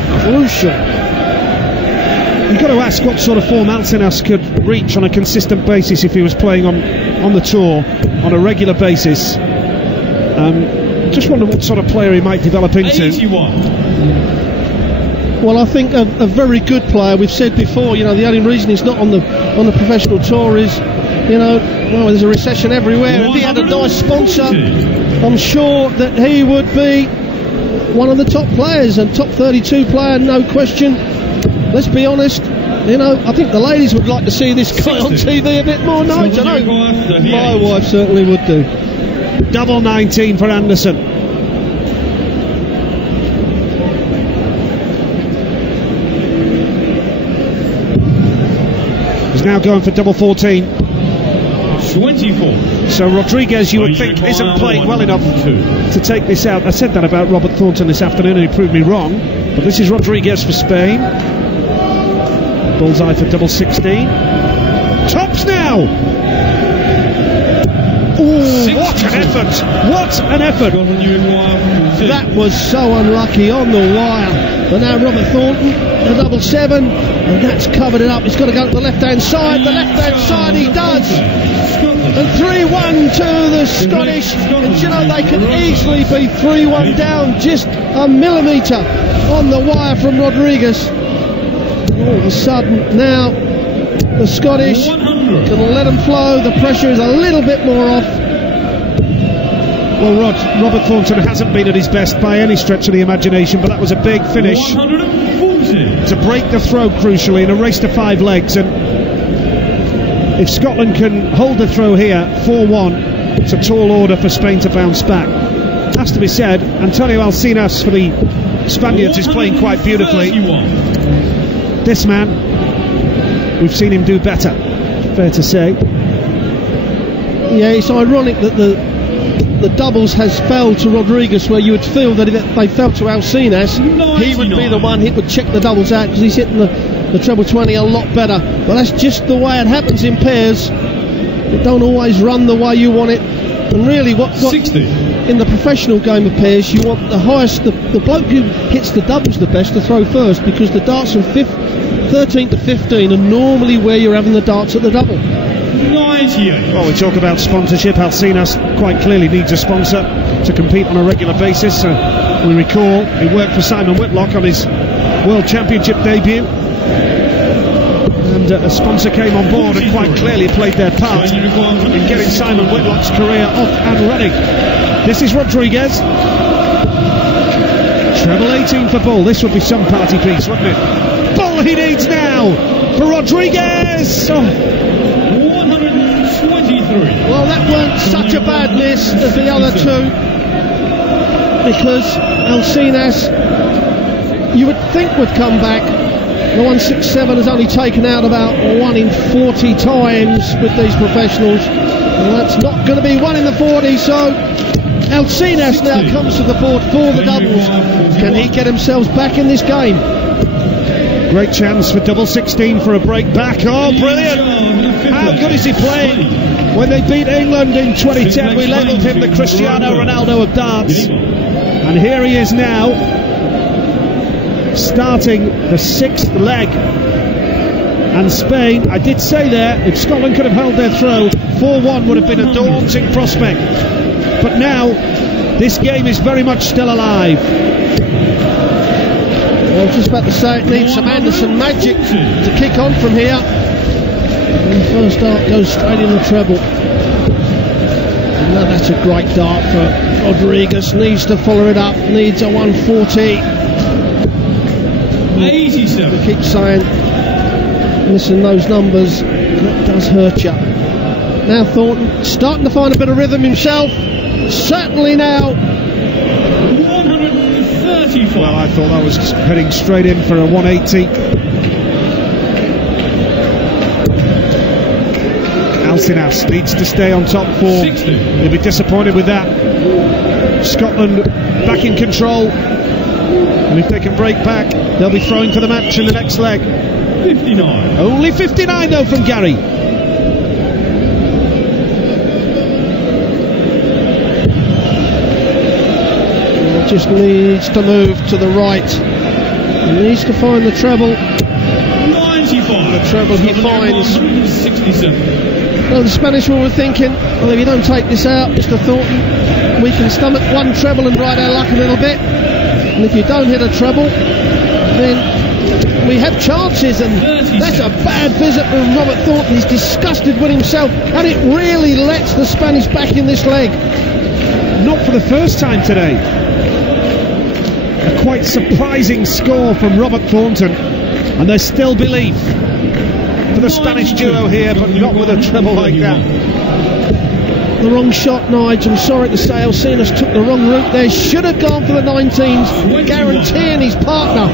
Crucial. You've got to ask what sort of form Alcinas could reach on a consistent basis if he was playing on the tour on a regular basis. Just wonder what sort of player he might develop into. 81. Well, I think a very good player. We've said before, you know, the only reason he's not on the professional tour is, you know, well, there's a recession everywhere. If he had a nice sponsor, I'm sure that he would be one of the top players and top 32 player, no question. Let's be honest, you know, I think the ladies would like to see this guy on TV a bit more. No, I don't know. My wife certainly would do. Double 19 for Anderson. He's now going for double 14. 24. So Rodriguez, you would think, isn't playing well enough to take this out. I said that about Robert Thornton this afternoon and he proved me wrong. But this is Rodriguez for Spain. Bullseye for double 16. Tops now! Ooh, what an effort! What an effort! That was so unlucky on the wire. But now Robert Thornton, the double 7, and that's covered it up. He's got to go to the left-hand side. The left-hand side he does. And 3-1 to the Scottish. And you know, they can easily be 3-1 down, just a millimetre on the wire from Rodriguez. All of a sudden now the Scottish can let them flow. The pressure is a little bit more off. Well, Robert Thornton hasn't been at his best by any stretch of the imagination, but that was a big finish to break the throw crucially in a race to 5 legs. And if Scotland can hold the throw here 4-1, it's a tall order for Spain to bounce back. Has to be said, Antonio Alcinas for the Spaniards is playing quite beautifully. This man, we've seen him do better, fair to say. Yeah, it's ironic that the doubles has fell to Rodriguez, where you would feel that if they fell to Alcinas, he would be the one, he would check the doubles out because he's hitting the treble 20 a lot better. But that's just the way it happens in pairs. It don't always run the way you want it. And really, what 60. In the professional game of pairs, you want the highest, the bloke who hits the doubles the best to throw first, because the darts from 13 to 15 are normally where you're having the darts at the double. 98. Well, we talk about sponsorship. Alcinas quite clearly needs a sponsor to compete on a regular basis. We recall he worked for Simon Whitlock on his World Championship debut, and a sponsor came on board and quite clearly played their part in getting Simon Whitlock's career off and running. This is Rodriguez. Treble 18 for Bull. This would be some party piece, wouldn't it? Bull he needs now for Rodriguez. 123. Well, that weren't such a bad miss as the other two, because Alcinas, you would think, would come back. The 167 has only taken out about 1 in 40 times with these professionals. Well, that's not going to be 1 in the 40, so Alcinas now comes to the board for the doubles. Can he get himself back in this game? Great chance for double 16 for a break back. Oh, brilliant! How good is he playing? When they beat England in 2010, we labelled him the Cristiano Ronaldo of darts. And here he is now, starting the 6th leg. And Spain, I did say there, if Scotland could have held their throw, 4-1 would have been a daunting prospect. But now, this game is very much still alive. Well, I was just about to say it needs some Anderson magic to kick on from here. And the first dart goes straight in the treble. And now that's a great dart for Rodriguez. Needs to follow it up. Needs a 140. 87. We keep saying, missing those numbers, that does hurt you. Now Thornton starting to find a bit of rhythm himself. Certainly now. 134. Well, I thought that was heading straight in for a 180. Alcinas needs to stay on top for. 60. He'll be disappointed with that. Scotland back in control, and if they can break back, they'll be throwing for the match in the next leg. 59. Only 59 though from Gary. Well, just needs to move to the right. He needs to find the treble. 95. The treble he finds. 167. Well, the Spanish were thinking, well, if you don't take this out, Mr. Thornton, we can stomach one treble and ride our luck a little bit. And if you don't hit a treble, then we have chances. And that's a bad visit from Robert Thornton. He's disgusted with himself, and it really lets the Spanish back in this leg. Not for the first time today. A quite surprising score from Robert Thornton, and there's still belief for the Spanish duo here, but not with a treble like that. The wrong shot, Nigel. I'm sorry to say, Alcinas took the wrong route there. Should have gone for the 19s, guaranteeing his partner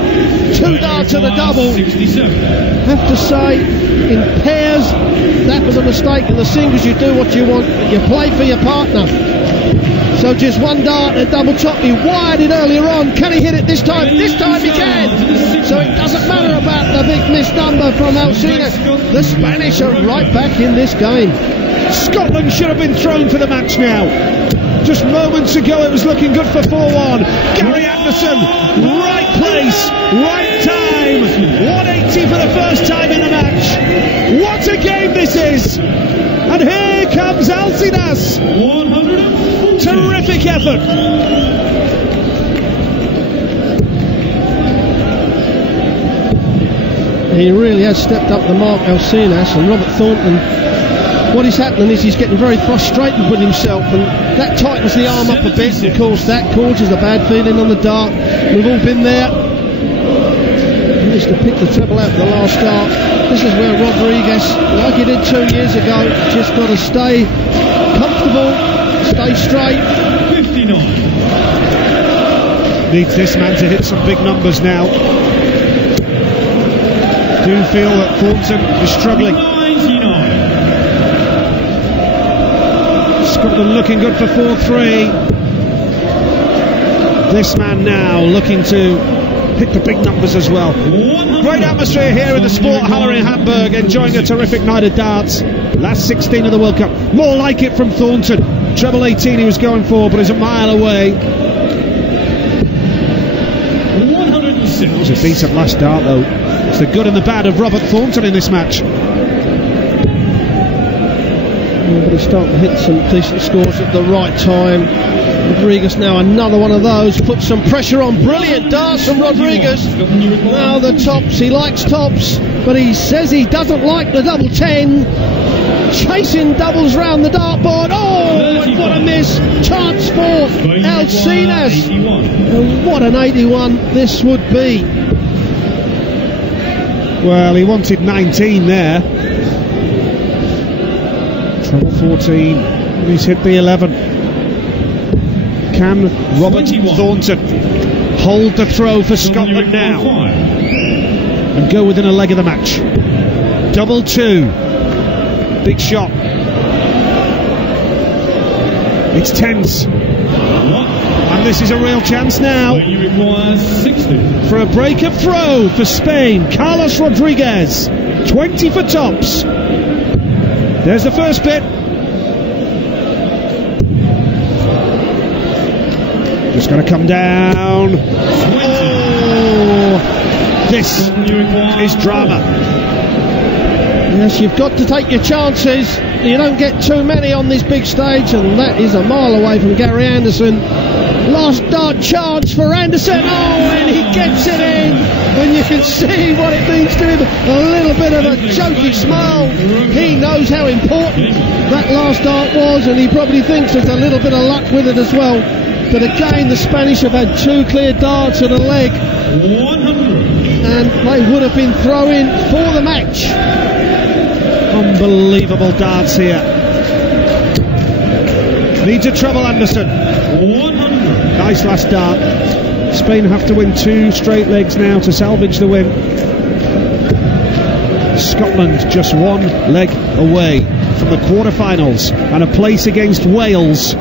2 darts and a double. Have to say, in pairs, that was a mistake. In the singles, you do what you want, but you play for your partner. So just 1 dart and a double top. He wired it earlier on. Can he hit it this time? This time he can. So it doesn't matter about the big missed number from Alcinas. The Spanish are right back in this game. Scotland should have been thrown for the match now. Just moments ago it was looking good for 4-1. Gary Anderson, right place, right time. 180 for the first time in the match. What a game this is. And here comes Alcinas. 140. Terrific effort. He really has stepped up the mark, Alcinas, and Robert Thornton. What is happening is he's getting very frustrated with himself, and that tightens the arm up a bit. Of course, that causes a bad feeling on the dart. We've all been there. He needs to pick the treble out for the last dart. This is where Rodriguez, like he did 2 years ago, just got to stay comfortable, stay straight. 59. Needs this man to hit some big numbers now. Do feel that Thornton is struggling. 99. Scotland looking good for 4-3. This man now looking to hit the big numbers as well. Great atmosphere here in the Sport Halle in Hamburg, enjoying a terrific night of darts. Last 16 of the World Cup. More like it from Thornton. Treble 18 he was going for, but he's a mile away. 106. It was a decent last dart though. It's the good and the bad of Robert Thornton in this match. But he's starting to hit some decent scores at the right time. Rodriguez now another one of those. Put some pressure on. Brilliant darts from Rodriguez. Now the tops. He likes tops, but he says he doesn't like the double 10. Chasing doubles round the dartboard. Oh, and what a miss. Chance for Alcinas. And what an 81 this would be. Well, he wanted 19 there. Treble 14. He's hit the 11. Can Robert 21. Thornton hold the throw for Scotland now and go within a leg of the match? Double 2. Big shot. It's tense. And this is a real chance now for a breaker throw for Spain. Carlos Rodriguez, 20 for tops. There's the first bit. Just going to come down. Oh, this is drama. Yes, you've got to take your chances. You don't get too many on this big stage, and that is a mile away from Gary Anderson. Last dart chance for Anderson. Oh, and he gets it in. And you can see what it means to him. A little bit of a choky smile. He knows how important that last dart was, and he probably thinks there's a little bit of luck with it as well. But again, the Spanish have had 2 clear darts and a leg, and they would have been throwing for the match. Unbelievable darts here. Needs a treble, Anderson. 100. Nice last dart. Spain have to win 2 straight legs now to salvage the win. Scotland just 1 leg away from the quarterfinals and a place against Wales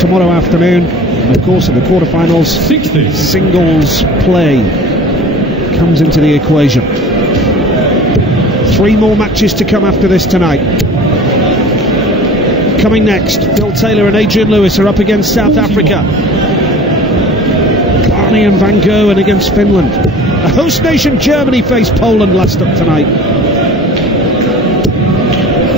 tomorrow afternoon. And of course in the quarterfinals, 60. singles play comes into the equation. 3 more matches to come after this tonight. Coming next, Phil Taylor and Adrian Lewis are up against South Africa. Barney and Van Gerwen against Finland. The host nation Germany faced Poland last up tonight.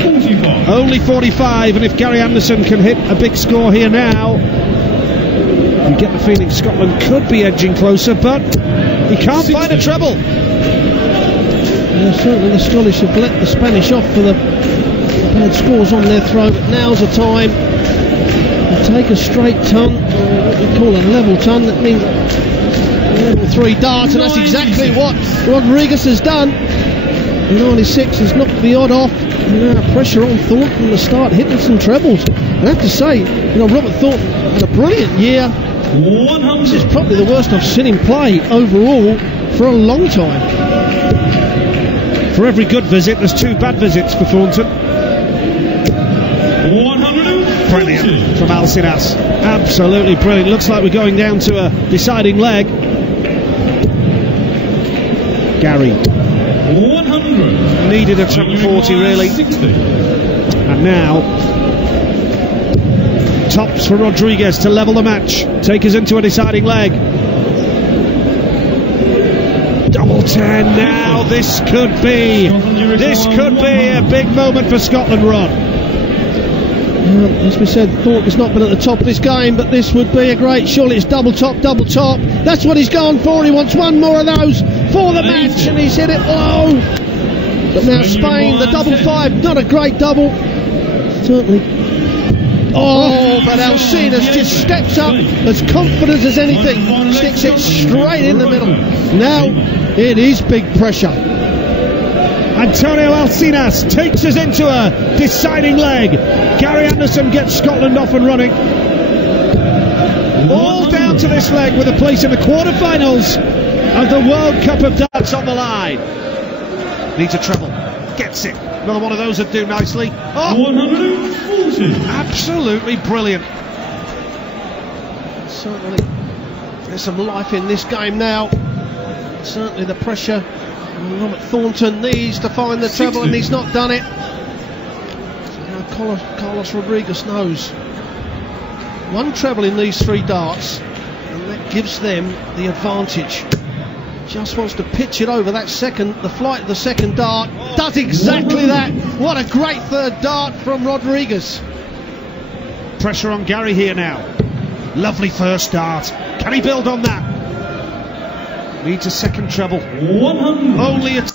45. Only 45, and if Gary Anderson can hit a big score here now, you get the feeling Scotland could be edging closer, but he can't find a treble. Yeah, certainly the Scottish have let the Spanish off for the bad scores on their throw, but now's the time to take a straight ton, what we call a level ton. That means level 3 darts, and that's exactly what Rodriguez has done. The 96 has knocked the odd off, and now pressure on Thornton to start hitting some trebles. I have to say, Robert Thornton had a brilliant year. 100. This is probably the worst I've seen him play overall for a long time. For every good visit, there's 2 bad visits for Thornton. 140. Brilliant from Alcinas. Absolutely brilliant. Looks like we're going down to a deciding leg. Gary 100. needed a treble 40 really. 60. And now tops for Rodriguez to level the match, take us into a deciding leg. Double 10 now. This could be a big moment for Scotland, Rod. As we said, Thornton's not been at the top of this game, but this would be a great. Surely it's double top. That's what he's gone for. He wants one more of those for the match, and he's hit it low. But now Spain, the double 5, not a great double. Certainly. Oh, but Alcinas just steps up as confident as anything, sticks it straight in the middle. Now it is big pressure. Antonio Alcinas takes us into a deciding leg. Gary Anderson gets Scotland off and running. All down to this leg with a place in the quarterfinals of the World Cup of Darts on the line. Needs a treble. Gets it. Another one of those that do nicely. Oh, 140. absolutely brilliant. Certainly there's some life in this game now. Certainly the pressure Robert Thornton needs to find the treble, and he's not done it. So now Carlos Rodriguez knows one treble in these 3 darts, and that gives them the advantage. Just wants to pitch it over that the flight of the second dart. Does exactly that. What a great third dart from Rodriguez. Pressure on Gary here now. Lovely first dart. Can he build on that? Needs a second treble. 100. Only a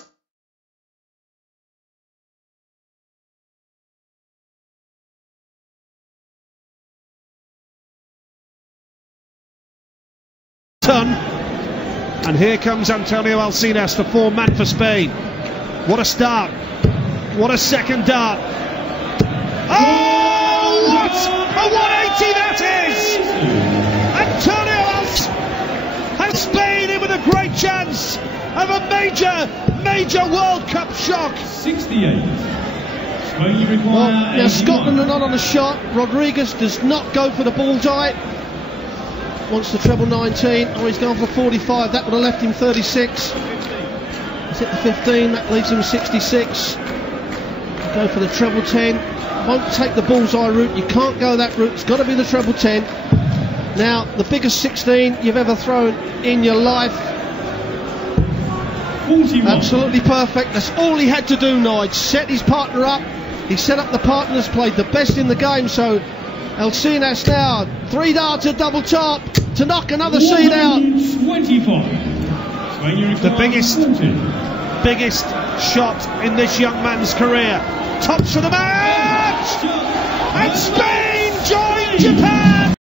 ton. And here comes Antonio Alcinas, the 4-man for Spain. What a start. What a second dart. Oh, what a 180 that is! Antonio Alcinas has Spain in with a great chance of a major World Cup shock. 68. Spain require Well, now Scotland are not on a shot. Rodriguez does not go for the bullseye. Wants the treble 19. Oh, he's gone for 45. That would have left him 36. He's hit the 15. That leaves him 66. Go for the treble 10. Won't take the bullseye route. You can't go that route. It's got to be the treble 10. Now, the biggest 16 you've ever thrown in your life. 41. Absolutely perfect. That's all he had to do, Nigel. Set his partner up. He set up the partners, played the best in the game. So Alcinas now 3 darts at double top to knock another seed out. 25. The biggest shot in this young man's career. Tops for the match! And